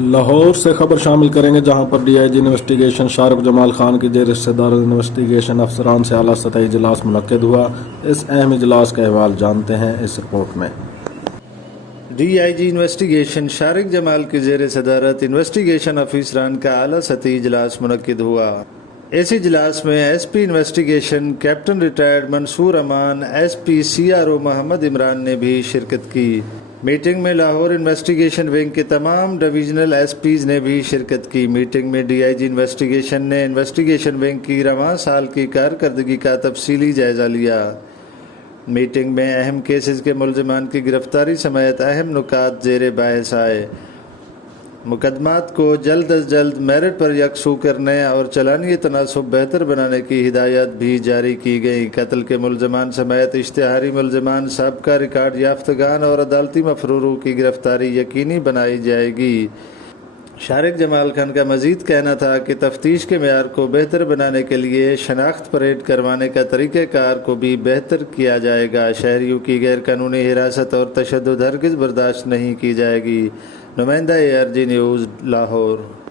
लाहौर से खबर शामिल करेंगे, जहां पर DIG इन्वेस्टिगेशन शारुख जमाल खान की जेर सदारत इन्वेस्टिगेशन अफसरान से आला सतही इजलास मुनक्किद हुआ। इस अहम इजलास का अहवाल जानते हैं इस रिपोर्ट में। DIG इन्वेस्टिगेशन शारुख जमाल की जेर सदारत इन्वेस्टिगेशन अफसरान का आला सतही इजलास मुनक्किद हुआ। इस इजलास में SP investigation captain retired Mansoor Aman, SP CRO Mohammad Imran ने भी शिरकत की। मीटिंग में लाहौर इन्वेस्टिगेशन विंग के तमाम डिवीजनल SPs ने भी शिरकत की। मीटिंग में DIG इन्वेस्टिगेशन ने इन्वेस्टिगेशन विंग की रवां साल की कारकर्दगी का तफसीली जायजा लिया। मीटिंग में अहम केसेस के मुलजमान की गिरफ्तारी समेत अहम नुकात जेर बहस आए। मुकदमात को जल्द अज जल्द मेरिट पर यकसू करने और चलानी तनासब बेहतर बनाने की हिदायत भी जारी की गई। कत्ल के मुलजमान समेत इश्तिहारी मुलजमान, सबका रिकॉर्ड याफ्तगान और अदालती मफरूरों की गिरफ्तारी यकीनी बनाई जाएगी। शारुख जमाल खान का मजीद कहना था कि तफ्तीश के मेयार को बेहतर बनाने के लिए शनाख्त परेड करवाने का तरीक़ेकार को भी बेहतर किया जाएगा। शहरियों की गैर कानूनी हिरासत और तशद्दुद हरगिज़ बर्दाश्त नहीं की जाएगी। नुमाइंदा ARG न्यूज़, लाहौर।